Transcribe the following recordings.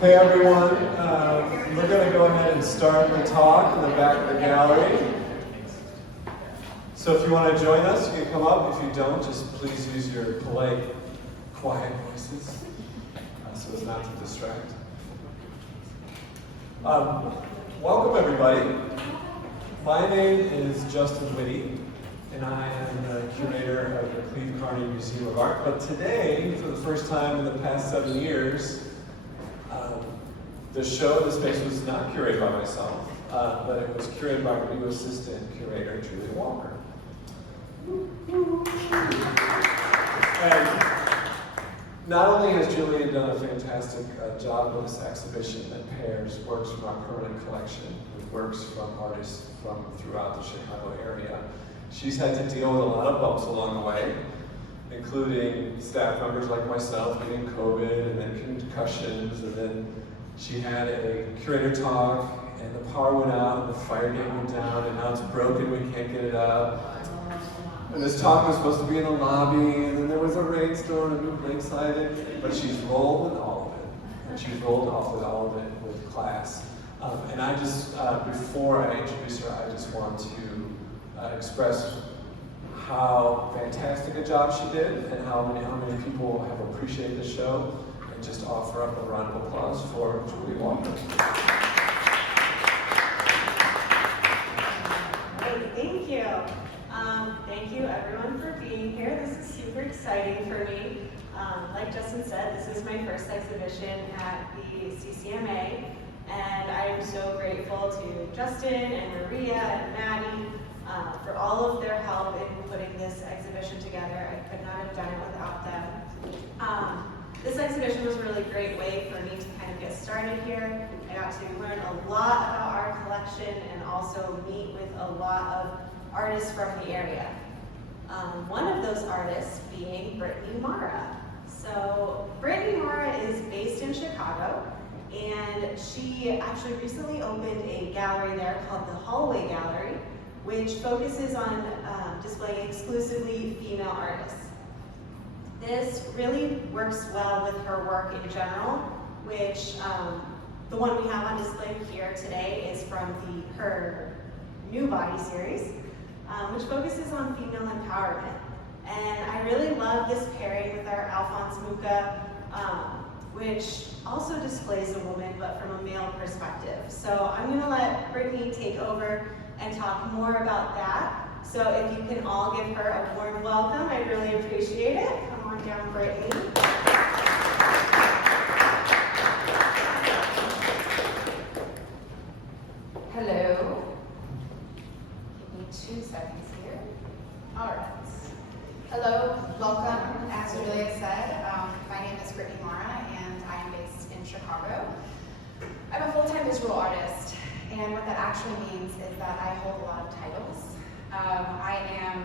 Hey everyone, we're going to go ahead and start the talk in the back of the gallery. So if you want to join us, you can come up. If you don't, just please use your polite, quiet voices so as not to distract. Welcome everybody. My name is Justin Whitty, and I am the curator of the Cleve Carney Museum of Art. But today, for the first time in the past 7 years, the show, the space was not curated by myself, but it was curated by our new assistant curator, Julia Walker. And not only has Julia done a fantastic job with this exhibition that pairs works from our permanent collection with works from artists from throughout the Chicago area, she's had to deal with a lot of bumps along the way, including staff members like myself getting COVID and then concussions, and then she had a curator talk and the power went out and the fire gate went down and now it's broken, we can't get it up. And this talk was supposed to be in the lobby and then there was a rainstorm and moved lakeside, but she's rolled with all of it. And she's rolled off with all of it with class. And I just, before I introduce her, I just want to express how fantastic a job she did and how many people have appreciated the show, and just offer up a round of applause for Julia Walker. Great, thank you. Thank you everyone for being here. This is super exciting for me. Like Justin said, this is my first exhibition at the CCMA, and I am so grateful to Justin and Maria and Maddie for all of their help in putting this exhibition together. I could not have done it without them. This exhibition was a really great way for me to kind of get started here. I got to learn a lot about our collection and also meet with a lot of artists from the area. One of those artists being Britni Mara. So Britni Mara is based in Chicago, and she actually recently opened a gallery there called the Hallway Gallery, which focuses on displaying exclusively female artists. This really works well with her work in general, which the one we have on display here today is from her New Body series, which focuses on female empowerment. And I really love this pairing with our Alphonse Mucha, which also displays a woman, but from a male perspective. So I'm gonna let Britni take over and talk more about that. So if you can all give her a warm welcome, I'd really appreciate it. Come on down, Britni. Hello. Give me 2 seconds here. All right. Hello, welcome. As Julia said, my name is Britni Mara, and I am based in Chicago. I'm a full-time visual artist, and what that actually means is that I hold a lot of titles. I am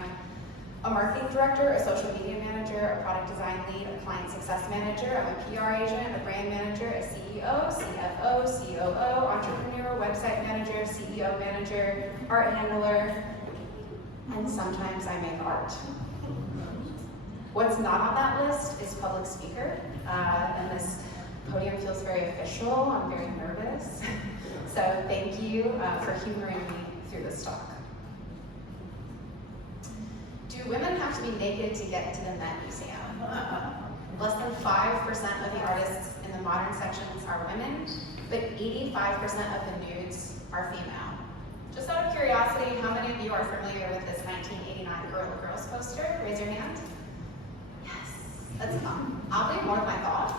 a marketing director, a social media manager, a product design lead, a client success manager, I'm a PR agent, a brand manager, a CEO, CFO, COO, entrepreneur, website manager, CEO manager, art handler, and sometimes I make art. What's not on that list is public speaker, and this podium feels very official. I'm very nervous. So thank you for humoring me through this talk. Do women have to be naked to get into the Met Museum? Less than 5% of the artists in the modern sections are women, but 85% of the nudes are female. Just out of curiosity, how many of you are familiar with this 1989 Gorilla Girls poster? Raise your hand. Yes, that's oddly more than I thought.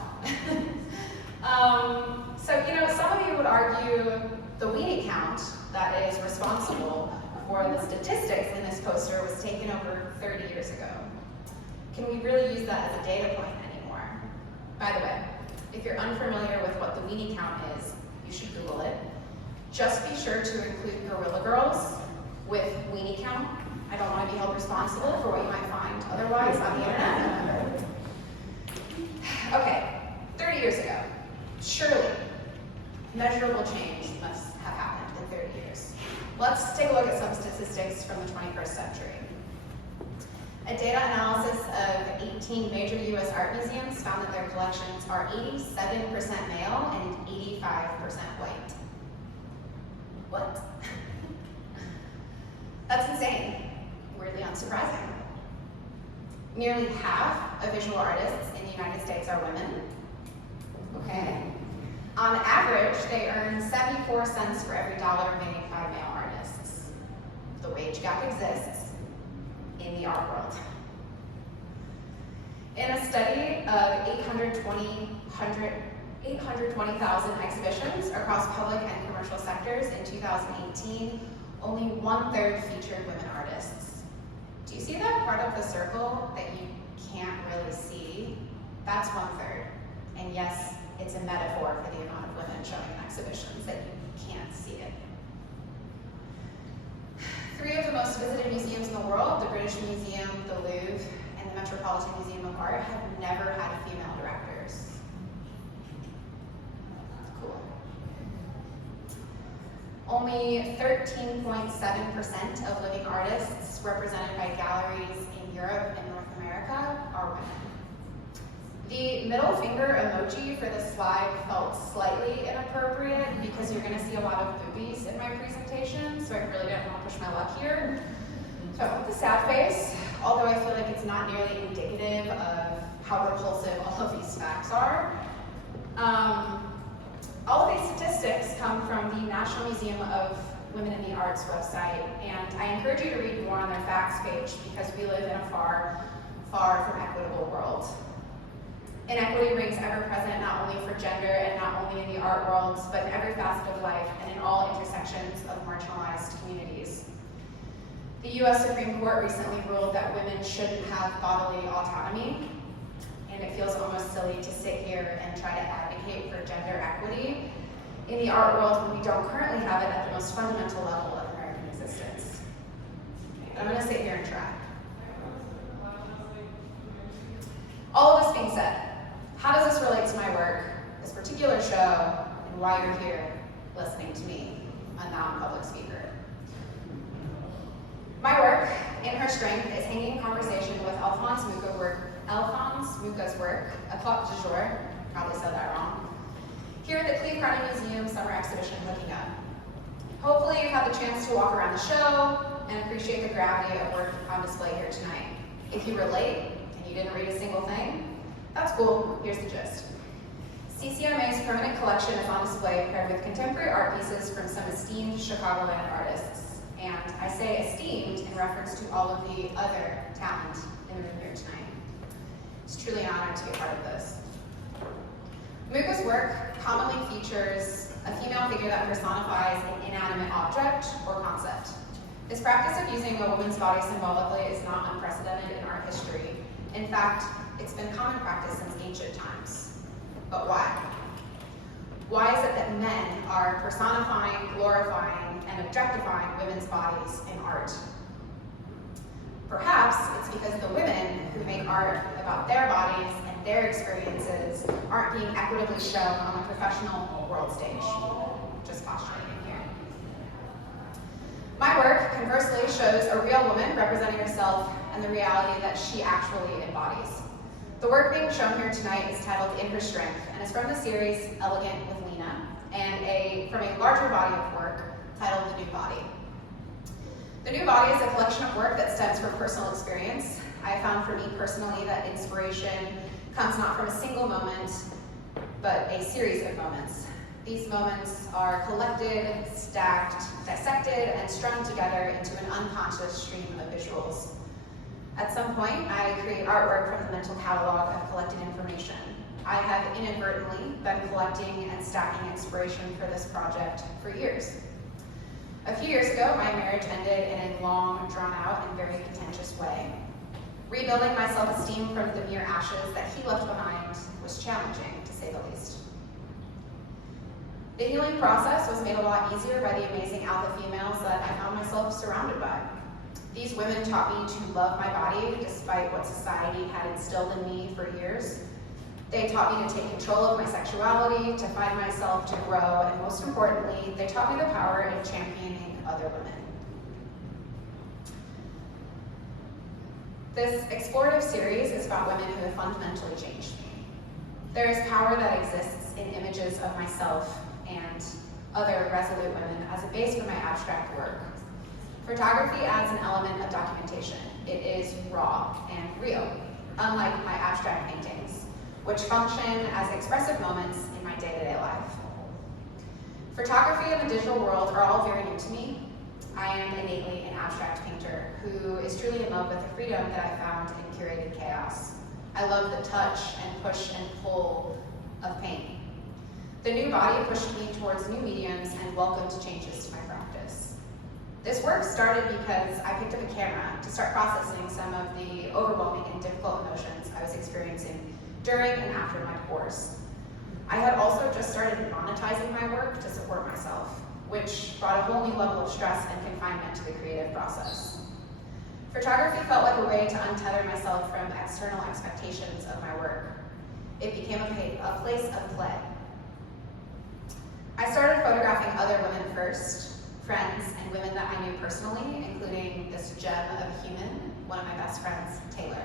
So, some of you would argue the weenie count that is responsible for the statistics in this poster was taken over 30 years ago. Can we really use that as a data point anymore? By the way, if you're unfamiliar with what the weenie count is, you should Google it. Just be sure to include Gorilla Girls with weenie count. I don't want to be held responsible for what you might find otherwise on the internet. Okay, 30 years ago, surely measurable change must have happened in 30 years. Let's take a look at some statistics from the 21st century. A data analysis analysis of 18 major US art museums found that their collections are 87% male and 85% white. What? That's insane. Weirdly unsurprising. Nearly half of visual artists in the United States are women. Okay. On average, they earn 74 cents for every dollar made by male artists. The wage gap exists in the art world. In a study of 820,000 exhibitions across public and commercial sectors in 2018, only 1/3 featured women artists. Do you see that part of the circle that you can't really see? That's 1/3. And yes, it's a metaphor for the amount of women showing in exhibitions that you can't see it. 3 of the most visited museums in the world, the British Museum, the Louvre, and the Metropolitan Museum of Art, have never had female directors. Cool. Only 13.7% of living artists represented by galleries in Europe and North America are women. The middle finger emoji for this slide felt slightly inappropriate because you're going to see a lot of boobies in my presentation, so I really didn't want to push my luck here. So I went with the sad face, although I feel like it's not nearly indicative of how repulsive all of these facts are. All of these statistics come from the National Museum of Women in the Arts website, and I encourage you to read more on their facts page because we live in a far, far from equitable world. Inequity rings ever present not only for gender and not only in the art world, but in every facet of life and in all intersections of marginalized communities. The US Supreme Court recently ruled that women shouldn't have bodily autonomy, and it feels almost silly to sit here and try to advocate for gender equity in the art world when we don't currently have it at the most fundamental level of American existence. I'm going to sit here and try. All of this being said, how does this relate to my work, this particular show, and why you're here listening to me, a non-public speaker? My work, in her strength, is hanging in conversation with Alphonse Mucha's work, a plot du jour, probably said that wrong, here at the Cleve Carney Museum Summer Exhibition Hooking Up. Hopefully you've had the chance to walk around the show and appreciate the gravity of work on display here tonight. If you relate, and you didn't read a single thing, that's cool. Here's the gist. CCMA's permanent collection is on display paired with contemporary art pieces from some esteemed Chicagoland artists. And I say esteemed in reference to all of the other talent in the room here tonight. It's truly an honor to be a part of this. Mucha's work commonly features a female figure that personifies an inanimate object or concept. This practice of using a woman's body symbolically is not unprecedented in art history. In fact, it's been common practice since ancient times. But why? Why is it that men are personifying, glorifying, and objectifying women's bodies in art? Perhaps it's because the women who make art about their bodies and their experiences aren't being equitably shown on the professional world stage. Just postulating here. My work, conversely, shows a real woman representing herself and the reality that she actually embodies. The work being shown here tonight is titled In Her Strength, and is from the series Elegant with Lena, and from a larger body of work titled The New Body. The New Body is a collection of work that stems from personal experience. I found for me personally that inspiration comes not from a single moment, but a series of moments. These moments are collected, stacked, dissected, and strung together into an unconscious stream of visuals. At some point, I create artwork from the mental catalog of collected information. I have inadvertently been collecting and stacking inspiration for this project for years. A few years ago, my marriage ended in a long, drawn-out, and very contentious way. Rebuilding my self-esteem from the mere ashes that he left behind was challenging, to say the least. The healing process was made a lot easier by the amazing alpha females that I found myself surrounded by. These women taught me to love my body despite what society had instilled in me for years. They taught me to take control of my sexuality, to find myself, to grow, and most importantly, they taught me the power of championing other women. This explorative series is about women who have fundamentally changed me. There is power that exists in images of myself and other resolute women as a base for my abstract work. Photography adds an element of documentation. It is raw and real, unlike my abstract paintings, which function as expressive moments in my day-to-day life. Photography and the digital world are all very new to me. I am innately an abstract painter who is truly in love with the freedom that I found in curated chaos. I love the touch and push and pull of paint. The new body pushed me towards new mediums and welcomed changes to my practice. This work started because I picked up a camera to start processing some of the overwhelming and difficult emotions I was experiencing during and after my course. I had also just started monetizing my work to support myself, which brought a whole new level of stress and confinement to the creative process. Photography felt like a way to untether myself from external expectations of my work. It became a place of play. I started photographing other women first, friends and women that I knew personally, including this gem of a human, one of my best friends, Taylor.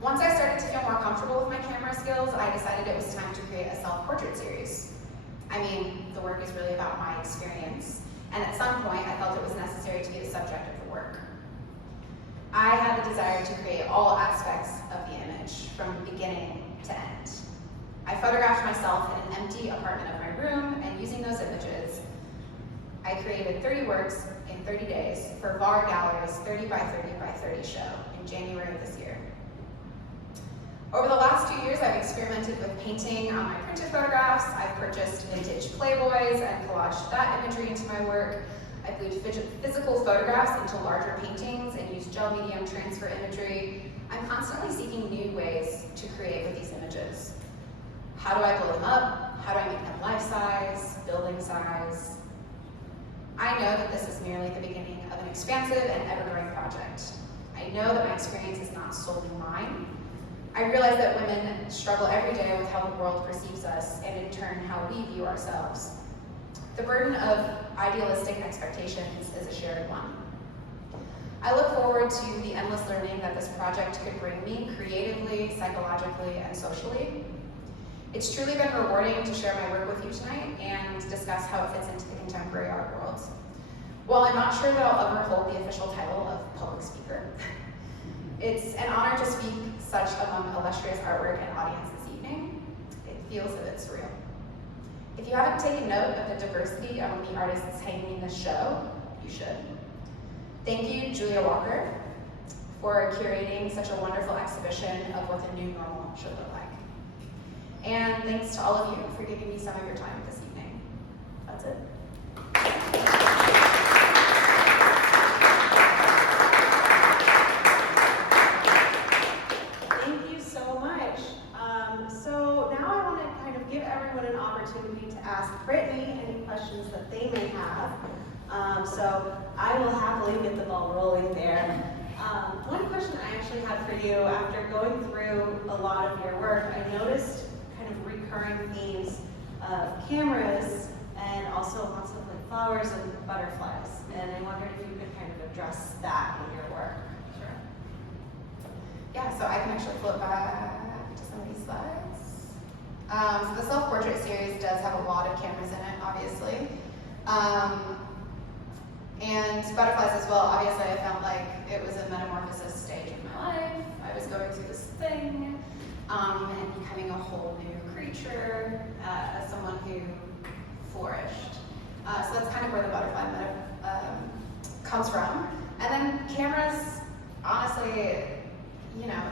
Once I started to feel more comfortable with my camera skills, I decided it was time to create a self-portrait series. I mean, the work is really about my experience, and at some point I felt it was necessary to be the subject of the work. I had the desire to create all aspects of the image, from beginning to end. I photographed myself in an empty apartment of my room, and using those images, I created 30 works in 30 days for VAR Gallery's 30 by 30 by 30 show in January of this year. Over the last 2 years, I've experimented with painting on my printed photographs. I've purchased vintage Playboys and collaged that imagery into my work. I've glued physical photographs into larger paintings and used gel medium transfer imagery. I'm constantly seeking new ways to create with these images. How do I blow them up? How do I make them life-size, building size? I know that this is merely the beginning of an expansive and ever-growing project. I know that my experience is not solely mine. I realize that women struggle every day with how the world perceives us, and in turn, how we view ourselves. The burden of idealistic expectations is a shared one. I look forward to the endless learning that this project could bring me creatively, psychologically, and socially. It's truly been rewarding to share my work with you tonight and discuss how it fits into the contemporary art world. While I'm not sure that I'll ever hold the official title of public speaker, it's an honor to speak such among illustrious artwork and audience this evening. It feels a bit surreal. If you haven't taken note of the diversity among the artists hanging in this show, you should. Thank you, Julia Walker, for curating such a wonderful exhibition of what the new normal should look like. And thanks to all of you for giving me some of your time this evening. That's it. Thank you so much. So now I want to kind of give everyone an opportunity to ask Britni any questions that they may have. So I will happily get the ball rolling there. One question I actually had for you, after going through a lot of your work, I noticed kind of recurring themes of cameras and also lots of like flowers and butterflies. And I wondered if you could kind of address that in your work. Sure. Yeah, so I can actually flip back to some of these slides. So the self-portrait series does have a lot of cameras in it, obviously. And butterflies as well. Obviously, I felt like it was a metamorphosis stage of my life. I was going through this thing and becoming a whole new creature as someone who flourished. So that's kind of where the butterfly comes from. And then cameras, honestly, you know,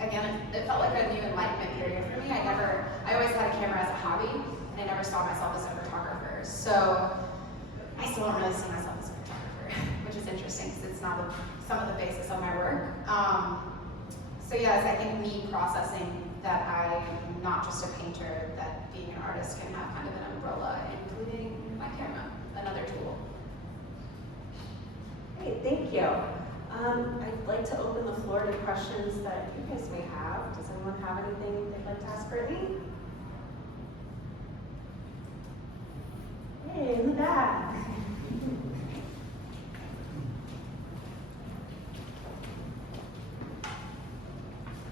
again, it felt like a new enlightenment period for me. I always had a camera as a hobby, and I never saw myself as a photographer. So I still don't really see myself as a photographer, which is interesting because it's not some of the basis of my work. So yes, I think me processing that I'm not just a painter, that being an artist can have kind of an umbrella, including my camera, another tool. Great, thank you. I'd like to open the floor to questions that you guys may have. Does anyone have anything they'd like to ask Britni? Hey, in the back.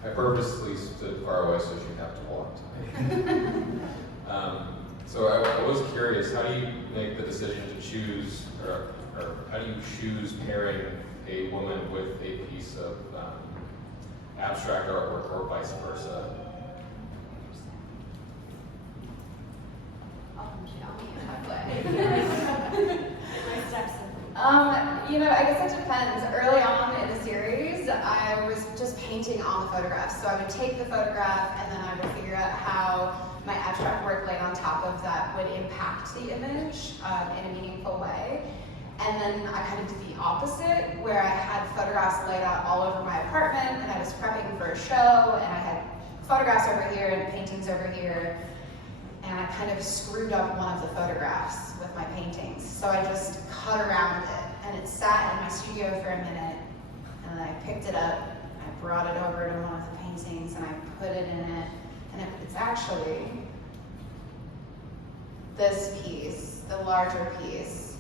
I purposely stood far away so she'd have to walk tonight. So I was curious, how do you make the decision to choose, or how do you choose pairing a woman with a piece of abstract artwork or vice versa? I guess it depends. Early on in the series, I was just painting on the photographs. So I would take the photograph and then I would figure out how my abstract work laid on top of that would impact the image in a meaningful way. And then I kind of did the opposite, where I had photographs laid out all over my apartment and I was prepping for a show and I had photographs over here and paintings over here. And I kind of screwed up one of the photographs with my paintings. So I just cut around it, and it sat in my studio for a minute, and then I picked it up, I brought it over to one of the paintings, and I put it in it, and it's actually this piece, the larger piece.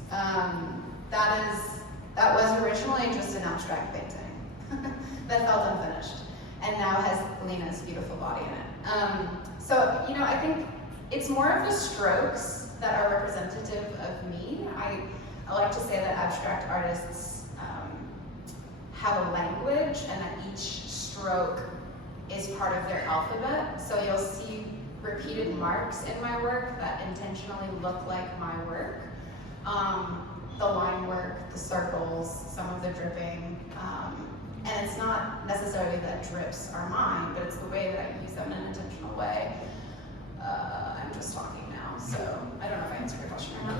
That was originally just an abstract painting that felt unfinished, and now has Lena's beautiful body in it. So, I think it's more of the strokes that are representative of me. I like to say that abstract artists have a language and that each stroke is part of their alphabet. So you'll see repeated marks in my work that intentionally look like my work. The line work, the circles, some of the dripping. And it's not necessarily that drips are mine, but it's the way that I use them in an intentional way. I'm just talking now, so I don't know if I answered your question or not.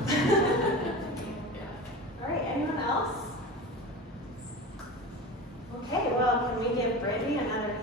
All right, anyone else? Okay, well, can we give Britni another